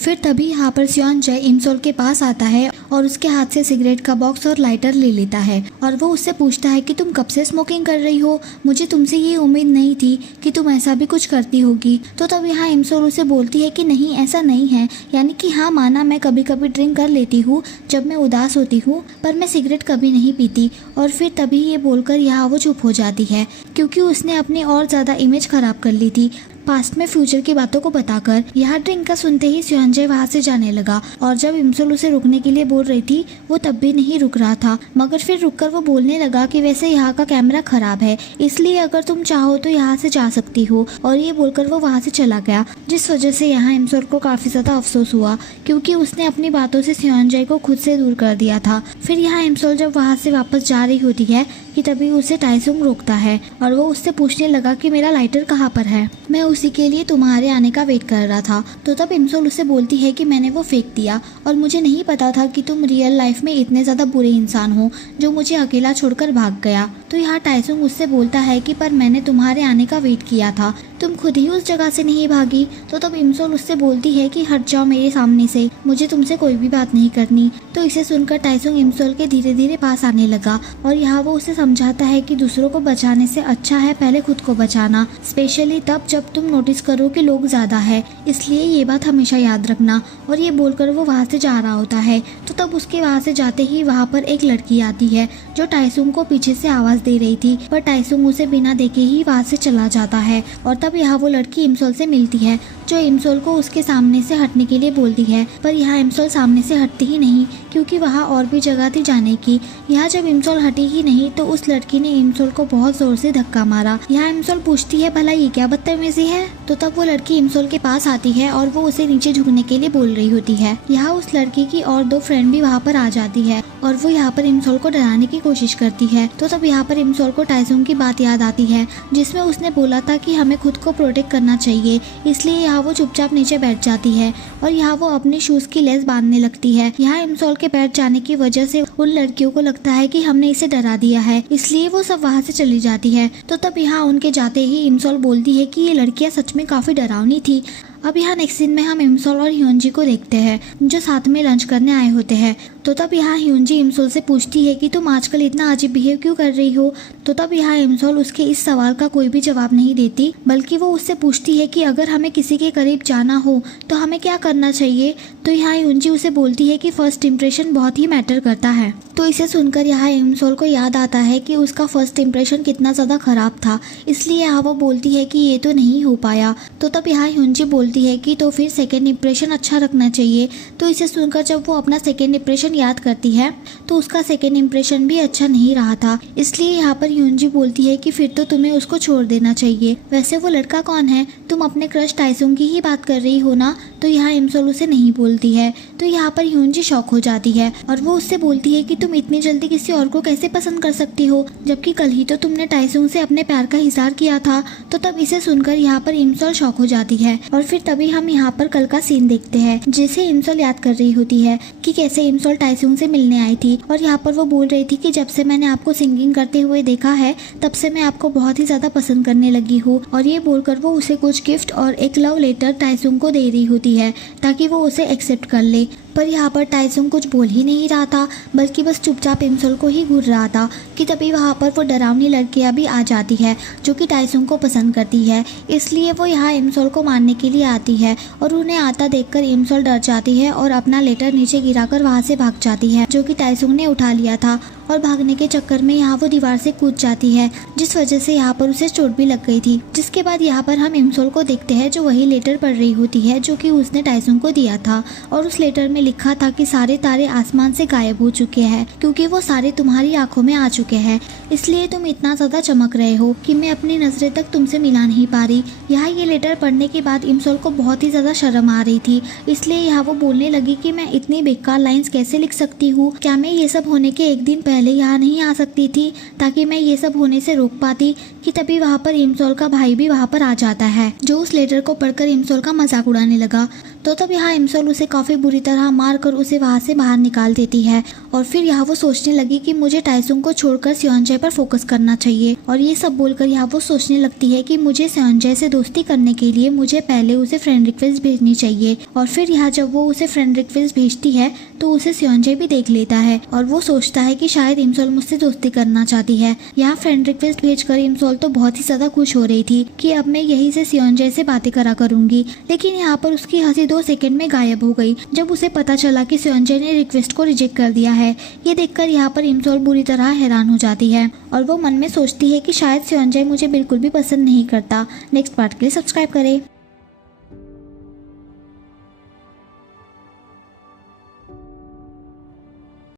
फिर तभी यहाँ पर स्योनजाए इमसोल के पास आता है और उसके हाथ से सिगरेट का बॉक्स और लाइटर ले लेता है और वो उससे पूछता है कि तुम कब से स्मोकिंग कर रही हो, मुझे तुमसे ये उम्मीद नहीं थी कि तुम ऐसा भी कुछ करती होगी। तो तब यहाँ इमसोल उसे बोलती है कि नहीं, ऐसा नहीं है, यानी कि हाँ माना मैं कभी कभी ड्रिंक कर लेती हूँ जब मैं उदास होती हूँ, पर मैं सिगरेट कभी नहीं पीती। और फिर तभी ये बोलकर यहाँ वो चुप हो जाती है क्योंकि उसने अपनी और ज़्यादा इमेज खराब कर ली थी पास्ट में फ्यूचर की बातों को बताकर। यहाँ ड्रिंक का सुनते ही स्योनजाए वहाँ से जाने लगा और जब इमसोल उसे रुकने के लिए बोल रही थी वो तब भी नहीं रुक रहा था, मगर फिर रुककर वो बोलने लगा कि वैसे यहाँ का कैमरा खराब है, इसलिए अगर तुम चाहो तो यहाँ से जा सकती हो। और ये बोलकर वो वहाँ से चला गया, जिस वजह से यहाँ इमसोल को काफी ज्यादा अफसोस हुआ क्योंकि उसने अपनी बातों से स्योनजाए को खुद से दूर कर दिया था। फिर यहाँ इमसोल जब वहाँ से वापस जा रही होती है कि तभी उसे टाइसुंग रोकता है और वो उससे पूछने लगा कि मेरा लाइटर कहाँ पर है, मैं उसी के लिए तुम्हारे आने का वेट कर रहा था। तो तब इमसोल उससे बोलती है कि मैंने वो फेंक दिया और मुझे नहीं पता था कि तुम रियल लाइफ में इतने ज़्यादा बुरे इंसान हो जो मुझे अकेला छोड़कर भाग गया। तो यहाँ टाइसुंग उससे बोलता है कि पर मैंने तुम्हारे आने का वेट किया था, तुम खुद ही उस जगह से नहीं भागी। तो तब इमसोल उससे बोलती है कि हट जाओ मेरे सामने से, मुझे तुमसे कोई भी बात नहीं करनी। तो इसे सुनकर टाइसुंग इमसोल के धीरे धीरे पास आने लगा और यहाँ वो उसे समझाता है कि दूसरों को बचाने से अच्छा है पहले खुद को बचाना, स्पेशली तब जब तुम नोटिस करो कि लोग ज्यादा है, इसलिए ये बात हमेशा याद रखना। और ये बोलकर वो वहाँ से जा रहा होता है। तो तब उसके वहाँ से जाते ही वहाँ पर एक लड़की आती है जो टाइसुंग को पीछे से आवाज दे रही थी, पर टाइसुंग उसे बिना देखे ही वहाँ से चला जाता है। और तब यहाँ वो लड़की इमसोल से मिलती है जो इमसोल को उसके सामने से हटने के लिए बोलती है, पर यहाँ इमसोल सामने से हटती ही नहीं क्योंकि वहाँ और भी जगह थी जाने की। यहाँ जब इमसोल हटी ही नहीं तो उस लड़की ने इमसोल को बहुत जोर से धक्का मारा। यहाँ इमसोल पूछती है भला ये क्या बदतमीजी है। तो तब वो लड़की इमसोल के पास आती है और वो उसे नीचे झुकने के लिए बोल रही होती है। यहाँ उस लड़की की और दो फ्रेंड भी वहाँ पर आ जाती है और वो यहाँ पर इमसोल को डराने की कोशिश करती है। तो तब यहाँ पर इमसोल को टाइसुंग की बात याद आती है जिसमें उसने बोला था कि हमें खुद को प्रोटेक्ट करना चाहिए, इसलिए यहाँ वो चुपचाप नीचे बैठ जाती है और यहाँ वो अपनी शूज की लेस बांधने लगती है। यहाँ इमसोल के बैठ जाने की वजह से उन लड़कियों को लगता है कि हमने इसे डरा दिया है, इसलिए वो सब वहाँ से चली जाती है। तो तब यहाँ उनके जाते ही इमसोल बोलती है कि ये लड़कियाँ सच में काफी डरावनी थी। अब यहाँ नेक्स्ट सीन में हम इमसोल और ह्योनजी को देखते हैं जो साथ में लंच करने आए होते हैं। तो तब यहाँ ह्योनजी इमसोल से पूछती है कि तुम आजकल इतना अजीब बिहेव क्यों कर रही हो। तो तब यहाँ इमसोल उसके इस सवाल का कोई भी जवाब नहीं देती, बल्कि वो उससे पूछती है कि अगर हमें किसी के करीब जाना हो तो हमें क्या करना चाहिए। तो यहाँ ह्योनजी उसे बोलती है कि फर्स्ट इम्प्रेशन बहुत ही मैटर करता है। तो इसे सुनकर यहाँ इमसोल को याद आता है कि उसका फर्स्ट इम्प्रेशन कितना ज़्यादा खराब था, इसलिए यहाँ वो बोलती है कि ये तो नहीं हो पाया। तो तब यहाँ ह्योनजी बोलती है कि तो फिर सेकेंड इम्प्रेशन अच्छा रखना चाहिए। तो इसे सुनकर जब वो अपना सेकेंड इम्प्रेशन याद करती है तो उसका सेकेंड इम्प्रेशन भी अच्छा नहीं रहा था, इसलिए यहाँ पर ह्योनजी बोलती है कि फिर तो तुम्हें उसको छोड़ देना चाहिए। वैसे वो लड़का कौन है, तुम अपने क्रश टाइसुंग की ही बात कर रही हो ना। तो यहाँ इमसोल उसे नहीं बोलती है। तो यहाँ पर ह्योनजी शॉक हो जाती है और वो उससे बोलती है कि तुम इतनी जल्दी किसी और को कैसे पसंद कर सकती हो, जबकि कल ही तो तुमने टाइसुंग से अपने प्यार का इजहार किया था। तो तब इसे सुनकर यहाँ पर इमसोल शॉक हो जाती है और फिर तभी हम यहाँ पर कल का सीन देखते हैं जिसे इमसोल याद कर रही होती है कि कैसे इमसोल टाइसुंग से मिलने आई थी और यहाँ पर वो बोल रही थी कि जब से मैंने आपको सिंगिंग करते हुए देखा है तब से मैं आपको बहुत ही ज्यादा पसंद करने लगी हूँ। और ये बोलकर वो उसे कुछ गिफ्ट और एक लव लेटर टाइसुंग को दे रही होती है ताकि वो उसे एक्सेप्ट कर ले। पर यहाँ पर टाइसुंग कुछ बोल ही नहीं रहा था, बल्कि बस चुपचाप इमसोल को ही घूर रहा था कि तभी वहाँ पर वो डरावनी लड़कियाँ भी आ जाती है जो कि टाइसुंग को पसंद करती है, इसलिए वो यहाँ इमसोल को मारने के लिए आती है और उन्हें आता देखकर इमसोल डर जाती है और अपना लेटर नीचे गिराकर वहाँ से भाग जाती है जो कि टाइसुंग ने उठा लिया था। और भागने के चक्कर में यहाँ वो दीवार से कूद जाती है जिस वजह से यहाँ पर उसे चोट भी लग गई थी। जिसके बाद यहाँ पर हम इमसोल को देखते हैं जो वही लेटर पढ़ रही होती है जो कि उसने टाइसुंग को दिया था और उस लेटर में लिखा था कि सारे तारे आसमान से गायब हो चुके हैं क्योंकि वो सारे तुम्हारी आंखों में आ चुके हैं, इसलिए तुम इतना ज्यादा चमक रहे हो कि मैं अपनी नजरें तक तुमसे मिला नहीं पा रही। यहाँ ये लेटर पढ़ने के बाद इमसोल को बहुत ही ज्यादा शर्म आ रही थी, इसलिए यहाँ वो बोलने लगी कि मैं इतनी बेकार लाइंस कैसे लिख सकती हूँ, क्या मैं ये सब होने के एक दिन पहले यहाँ नहीं आ सकती थी ताकि मैं ये सब होने से रोक पाती। कि तभी वहाँ पर इमसोल का भाई भी वहाँ पर आ जाता है जो उस लेटर को पढ़कर इमसोल का मजाक उड़ाने लगा। तो तब यहाँ इमसोल उसे काफ़ी बुरी तरह मारकर उसे वहाँ से बाहर निकाल देती है और फिर यहाँ वो सोचने लगी कि मुझे टाइसुंग को छोड़कर सेओनजाए पर फोकस करना चाहिए। और ये सब बोलकर यहाँ वो सोचने लगती है कि मुझे सेओनजाए से दोस्ती करने के लिए मुझे पहले उसे फ्रेंड रिक्वेस्ट भेजनी चाहिए। और फिर यहाँ जब वो उसे फ्रेंड रिक्वेस्ट भेजती है तो उसे सेओनजाए भी देख लेता है और वो सोचता है कि शायद इमसोल मुझसे दोस्ती करना चाहती है। यहाँ फ्रेंड रिक्वेस्ट भेजकर इमसोल तो बहुत ही ज्यादा खुश हो रही थी कि अब मैं यही से सेओनजाए से बातें करा करूंगी, लेकिन यहाँ पर उसकी हंसी 2 सेकंड में गायब हो गई जब उसे पता चला कि सेओनजाए ने रिक्वेस्ट को रिजेक्ट कर दिया है। ये देखकर यहाँ पर इमसोल बुरी तरह हैरान हो जाती है और वो मन में सोचती है कि शायद सेओनजाए मुझे बिल्कुल भी पसंद नहीं करता। नेक्स्ट पार्ट के लिए सब्सक्राइब करें।